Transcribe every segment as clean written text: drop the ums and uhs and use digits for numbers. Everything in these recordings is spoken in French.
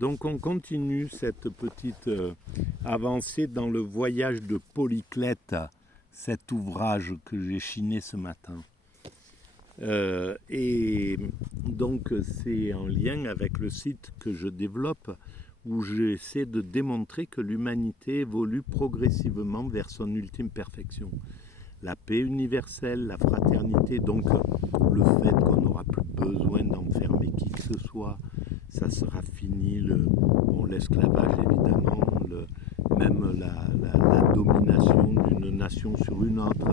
Donc on continue cette petite avancée dans le voyage de Polyclète, cet ouvrage que j'ai chiné ce matin. Et donc c'est en lien avec le site que je développe où j'essaie de démontrer que l'humanité évolue progressivement vers son ultime perfection. La paix universelle, la fraternité, donc le fait qu'on n'aura plus besoin d'enfermer qui que ce soit, ça sera fini, l'esclavage évidemment, même la domination d'une nation sur une autre,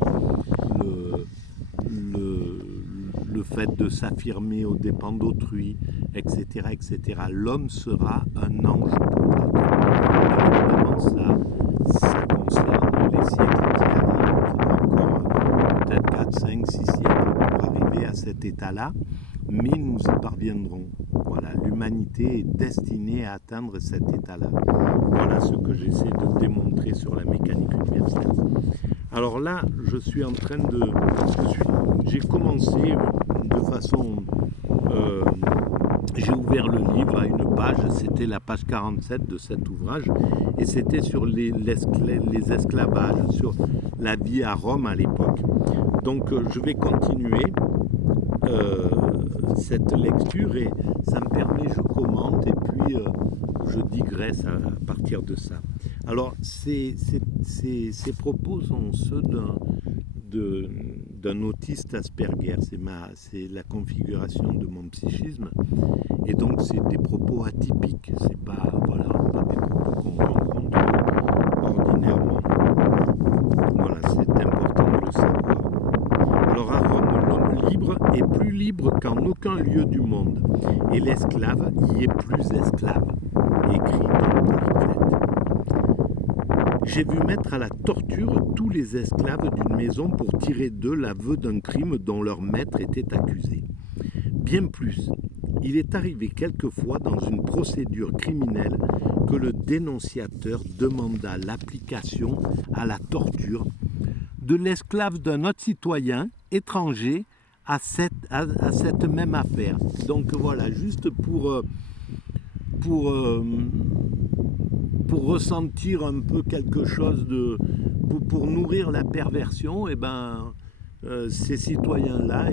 le fait de s'affirmer aux dépens d'autrui, etc., etc. L'homme sera un ange pour l'autre. Alors évidemment, ça concerne les siècles qui arrivent. Il faudra encore peut-être 4, 5, 6 siècles pour arriver à cet état-là, mais nous y parviendrons. Voilà, l'humanité est destinée à atteindre cet état-là. Voilà ce que j'essaie de démontrer sur la mécanique universelle. Alors là, je suis en train de... J'ai commencé de façon... j'ai ouvert le livre à une page, c'était la page 47 de cet ouvrage, et c'était sur les esclavages, sur la vie à Rome à l'époque. Donc je vais continuer cette lecture et ça me permet, je commente et puis je digresse à partir de ça. Alors ces propos sont ceux d'un autiste Asperger, c'est la configuration de mon psychisme, et donc c'est des propos atypiques, c'est pas, voilà, pas des propos qu'on rencontre ordinairement. Voilà, c'est important de le savoir. Alors à Rome, l'homme libre est plus libre qu'en aucun lieu du monde, et l'esclave y est plus esclave, écrit dans Polyclète. J'ai vu mettre à la torture tous les esclaves d'une maison pour tirer d'eux l'aveu d'un crime dont leur maître était accusé. Bien plus, il est arrivé quelquefois dans une procédure criminelle que le dénonciateur demanda l'application à la torture de l'esclave d'un autre citoyen étranger à cette même affaire. Donc voilà, juste pour ressentir un peu quelque chose pour nourrir la perversion, et ces citoyens-là,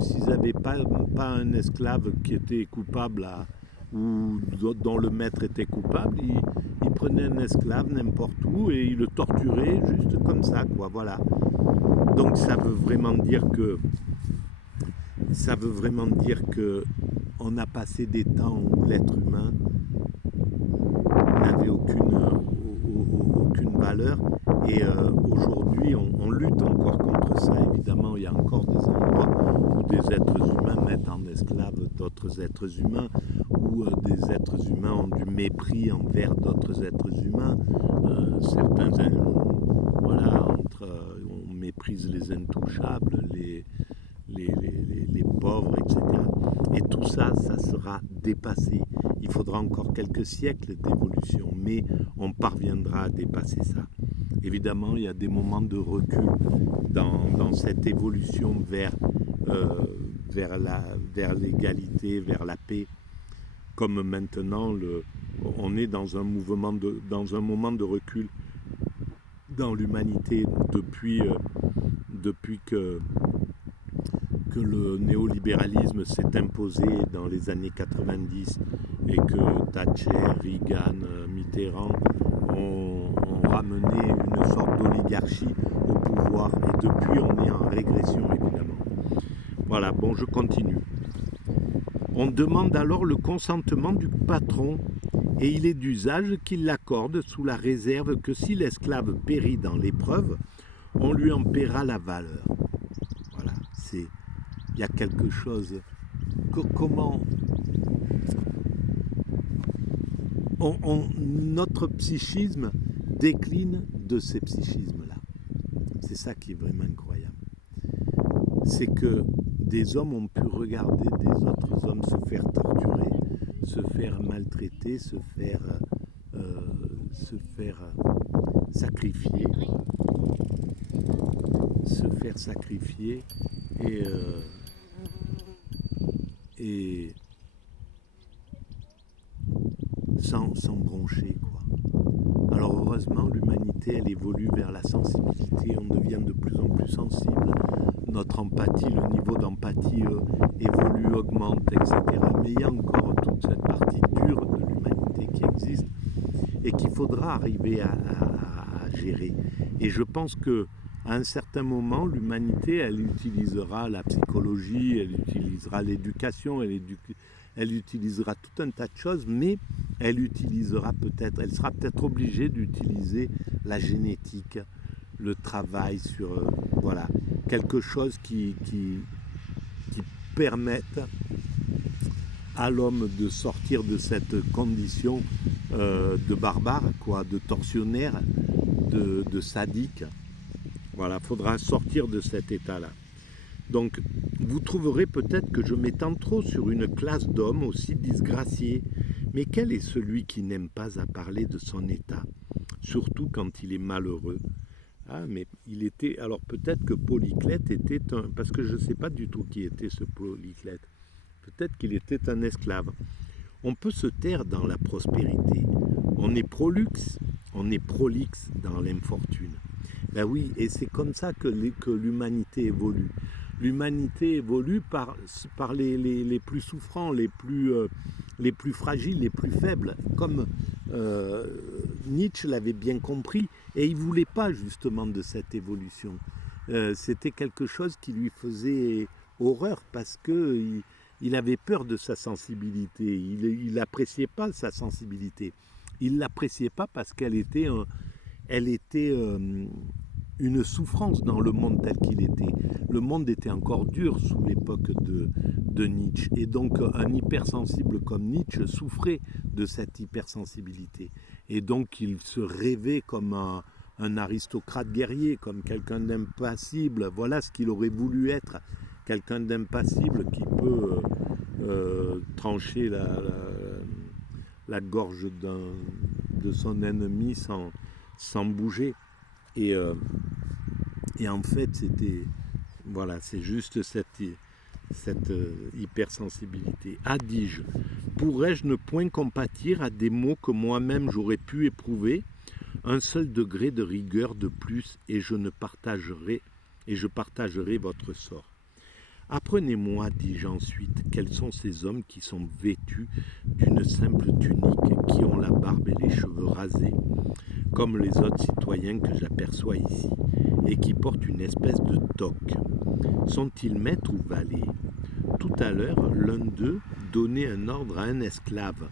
s'ils n'avaient pas un esclave qui était coupable ou dont le maître était coupable, ils prenaient un esclave n'importe où et ils le torturaient juste comme ça, quoi, voilà. Donc ça veut vraiment dire que on a passé des temps où l'être humain n'avait aucune valeur, et aujourd'hui on lutte encore contre ça. Évidemment, il y a encore des endroits où des êtres humains mettent en esclave d'autres êtres humains, où des êtres humains ont du mépris envers d'autres êtres humains. Certains, on méprise les intouchables, les pauvres, etc. Et tout ça, ça sera dépassé. Il faudra encore quelques siècles d'évolution, mais on parviendra à dépasser ça. Évidemment, il y a des moments de recul dans cette évolution vers l'égalité, vers la paix. Comme maintenant, on est dans un moment de recul dans l'humanité depuis que le néolibéralisme s'est imposé dans les années 90 et que Thatcher, Reagan, Mitterrand ont ramené une sorte d'oligarchie au pouvoir, et depuis on est en régression évidemment. Voilà, bon, je continue. On demande alors le consentement du patron, et il est d'usage qu'il l'accorde sous la réserve que si l'esclave périt dans l'épreuve, on lui en paiera la valeur. Voilà, il y a quelque chose. Comment notre psychisme décline de ces psychismes-là. C'est ça qui est vraiment incroyable. C'est que des hommes ont pu regarder des autres hommes se faire torturer, se faire maltraiter, se faire sacrifier, et sans broncher, quoi. Alors heureusement, l'humanité, elle évolue vers la sensibilité, on devient de plus en plus sensible, notre empathie, le niveau d'empathie évolue, augmente, etc. Mais il y a encore toute cette partie dure de l'humanité qui existe et qu'il faudra arriver à gérer. Et je pense que à un certain moment, l'humanité, elle utilisera la psychologie, elle utilisera l'éducation, elle utilisera tout un tas de choses, mais elle sera peut-être obligée d'utiliser la génétique, le travail sur, voilà, quelque chose qui permette à l'homme de sortir de cette condition de barbare, quoi, de tortionnaire, de sadique. Voilà, il faudra sortir de cet état-là. Donc, vous trouverez peut-être que je m'étends trop sur une classe d'hommes aussi disgraciés. Mais quel est celui qui n'aime pas à parler de son état, surtout quand il est malheureux? Ah, mais il était... Alors peut-être que Polyclète était un... Parce que je ne sais pas du tout qui était ce Polyclète. Peut-être qu'il était un esclave. On peut se taire dans la prospérité. On est prolixe dans l'infortune. Ben oui, et c'est comme ça que l'humanité évolue. L'humanité évolue par les plus souffrants, les plus fragiles, les plus faibles. Comme Nietzsche l'avait bien compris, et il ne voulait pas justement de cette évolution. C'était quelque chose qui lui faisait horreur parce qu'il avait peur de sa sensibilité. Il n'appréciait pas sa sensibilité. Il ne l'appréciait pas parce qu'elle était... une souffrance dans le monde tel qu'il était. Le monde était encore dur sous l'époque de Nietzsche. Et donc un hypersensible comme Nietzsche souffrait de cette hypersensibilité. Et donc il se rêvait comme un aristocrate guerrier, comme quelqu'un d'impassible. Voilà ce qu'il aurait voulu être. Quelqu'un d'impassible qui peut trancher la gorge de son ennemi sans bouger. Et en fait, c'est juste cette hypersensibilité. Ah, dis-je, pourrais-je ne point compatir à des maux que moi-même j'aurais pu éprouver, un seul degré de rigueur de plus, et je partagerai votre sort. Apprenez-moi, dis-je ensuite, quels sont ces hommes qui sont vêtus d'une simple tunique, qui ont la barbe et les cheveux rasés, comme les autres citoyens que j'aperçois ici, et qui portent une espèce de toque. Sont-ils maîtres ou valets? Tout à l'heure, l'un d'eux donnait un ordre à un esclave,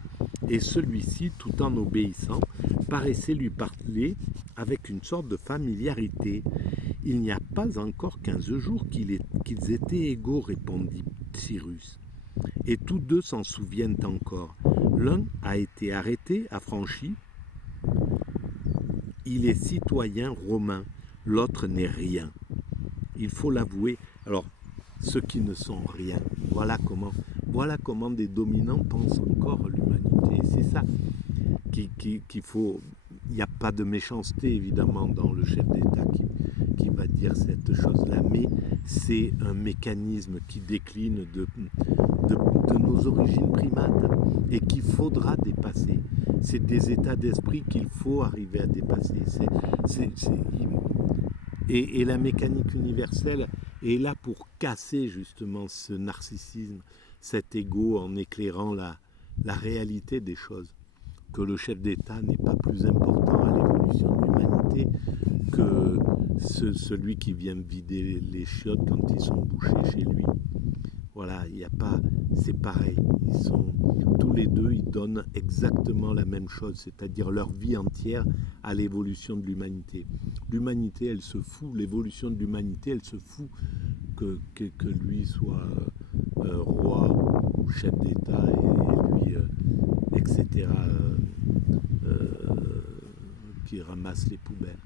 et celui-ci, tout en obéissant, paraissait lui parler avec une sorte de familiarité. Il n'y a pas encore 15 jours qu'ils étaient égaux, répondit Cyrus. Et tous deux s'en souviennent encore. L'un a été arrêté, affranchi. Il est citoyen romain, l'autre n'est rien. Il faut l'avouer. Alors, ceux qui ne sont rien, voilà comment des dominants pensent encore l'humanité. C'est ça qu'il faut... Il n'y a pas de méchanceté, évidemment, dans le chef d'État qui va dire cette chose-là, mais c'est un mécanisme qui décline de nos origines primates et qu'il faudra dépasser. C'est des états d'esprit qu'il faut arriver à dépasser. Et la mécanique universelle est là pour casser justement ce narcissisme, cet ego, en éclairant la réalité des choses. Que le chef d'État n'est pas plus important à l'évolution de l'humanité que celui qui vient vider les chiottes quand ils sont bouchés chez lui. Voilà, il n'y a pas... C'est pareil. Tous les deux, ils donnent exactement la même chose, c'est-à-dire leur vie entière à l'évolution de l'humanité. L'humanité, elle se fout, l'évolution de l'humanité, elle se fout que lui soit roi ou chef d'État et lui, etc., qui ramasse les poubelles.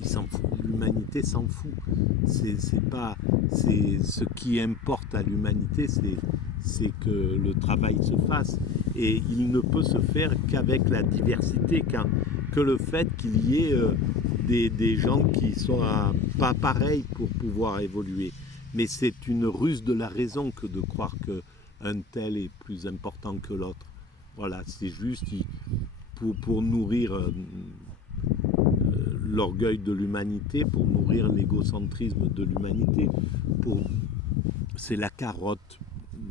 Il s'en fout. L'humanité s'en fout. C'est ce qui importe à l'humanité, c'est que le travail se fasse. Et il ne peut se faire qu'avec la diversité, que le fait qu'il y ait des gens qui sont pas pareils pour pouvoir évoluer. Mais c'est une ruse de la raison que de croire qu'un tel est plus important que l'autre. Voilà, c'est juste pour nourrir l'orgueil de l'humanité, pour nourrir l'égocentrisme de l'humanité. C'est la carotte,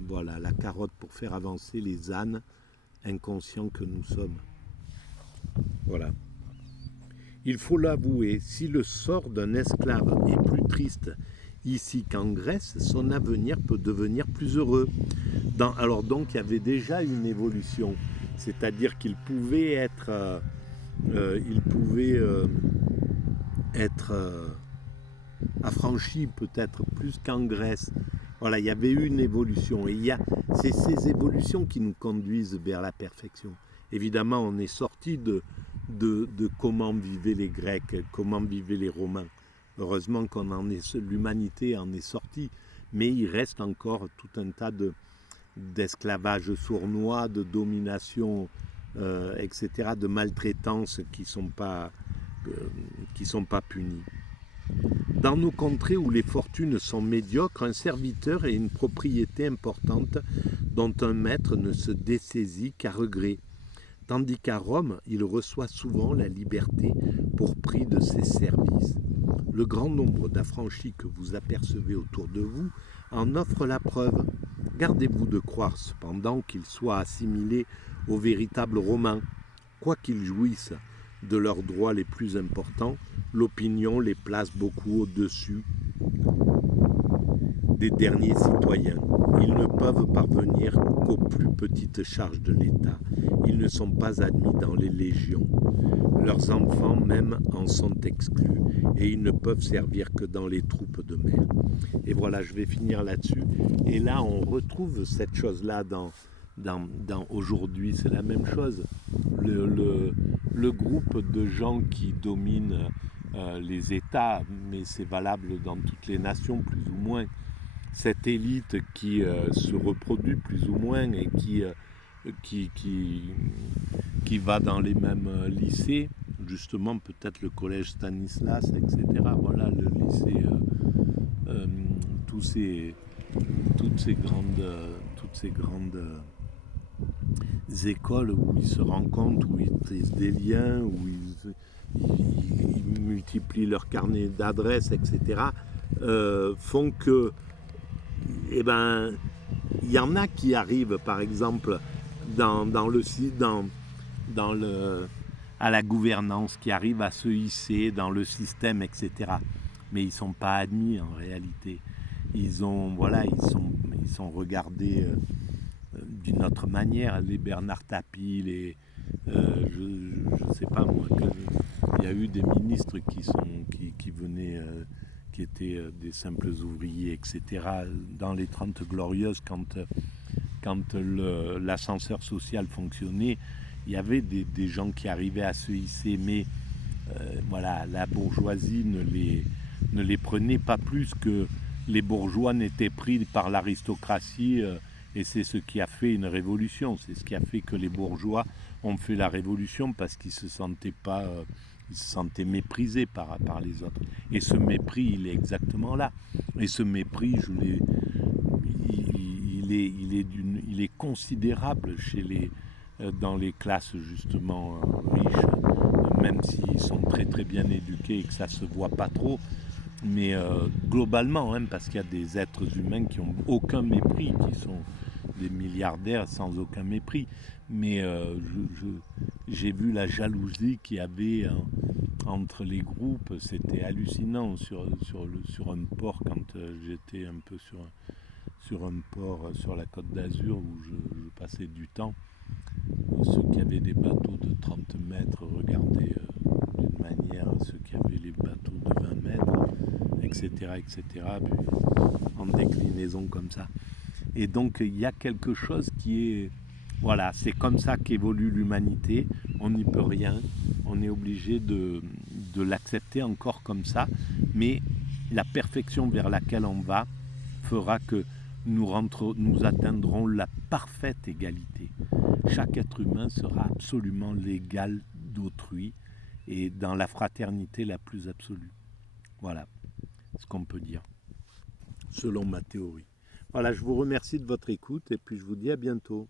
voilà, la carotte pour faire avancer les ânes inconscients que nous sommes. Voilà. Il faut l'avouer, si le sort d'un esclave est plus triste ici qu'en Grèce, son avenir peut devenir plus heureux. Alors donc il y avait déjà une évolution, c'est-à-dire qu'il pouvait être affranchi peut-être plus qu'en Grèce. Voilà, il y avait eu une évolution et c'est ces évolutions qui nous conduisent vers la perfection. Évidemment, on est sorti de comment vivaient les Grecs, comment vivaient les Romains. Heureusement l'humanité en est sortie, mais il reste encore tout un tas d'esclavage sournois, de domination, etc., de maltraitance qui sont pas punis. Dans nos contrées où les fortunes sont médiocres, un serviteur est une propriété importante dont un maître ne se dessaisit qu'à regret. Tandis qu'à Rome, il reçoit souvent la liberté pour prix de ses services. Le grand nombre d'affranchis que vous apercevez autour de vous en offre la preuve. Gardez-vous de croire cependant qu'ils soient assimilés aux véritables Romains. Quoi qu'ils jouissent de leurs droits les plus importants, l'opinion les place beaucoup au-dessus des derniers citoyens. Ils ne peuvent parvenir qu'aux plus petites charges de l'État. Ils ne sont pas admis dans les légions. Leurs enfants même en sont exclus et ils ne peuvent servir que dans les troupes de mer. Et voilà, je vais finir là-dessus. Et là, on retrouve cette chose-là dans aujourd'hui, c'est la même chose. Le groupe de gens qui dominent les États, mais c'est valable dans toutes les nations, plus ou moins. Cette élite qui se reproduit plus ou moins et qui va dans les mêmes lycées, justement peut-être le collège Stanislas, etc. Voilà, le lycée, toutes ces grandes écoles où ils se rencontrent, où ils tissent des liens, où ils multiplient leur carnet d'adresses, etc., font que, eh ben, il y en a qui arrivent, par exemple, à la gouvernance, qui arrivent à se hisser dans le système, etc. Mais ils ne sont pas admis en réalité. Ils sont regardés d'une autre manière. Les Bernard Tapie, je ne sais pas moi, il y a eu des ministres qui venaient, qui étaient des simples ouvriers, etc. Dans les 30 Glorieuses, quand l'ascenseur social fonctionnait, il y avait des gens qui arrivaient à se hisser, mais voilà, la bourgeoisie ne les prenait pas plus que les bourgeois n'étaient pris par l'aristocratie, et c'est ce qui a fait une révolution. C'est ce qui a fait que les bourgeois ont fait la révolution, parce qu'ils se sentaient pas, ils se sentaient méprisés par les autres. Et ce mépris, il est exactement là. Et ce mépris, il est considérable dans les classes justement riches, même s'ils sont très très bien éduqués et que ça se voit pas trop, mais globalement, hein, parce qu'il y a des êtres humains qui ont aucun mépris, qui sont des milliardaires sans aucun mépris, mais j'ai vu la jalousie qu'il y avait entre les groupes. C'était hallucinant sur un port, quand j'étais un peu sur un port sur la Côte d'Azur où je passais du temps. Ceux qui avaient des bateaux de 30 mètres regardaient d'une manière ceux qui avaient les bateaux de 20 mètres, etc., etc., puis en déclinaison comme ça. Et donc il y a quelque chose qui est... Voilà, c'est comme ça qu'évolue l'humanité, on n'y peut rien, on est obligé de l'accepter encore comme ça, mais la perfection vers laquelle on va fera que nous atteindrons la parfaite égalité. Chaque être humain sera absolument l'égal d'autrui et dans la fraternité la plus absolue. Voilà ce qu'on peut dire, selon ma théorie. Voilà, je vous remercie de votre écoute et puis je vous dis à bientôt.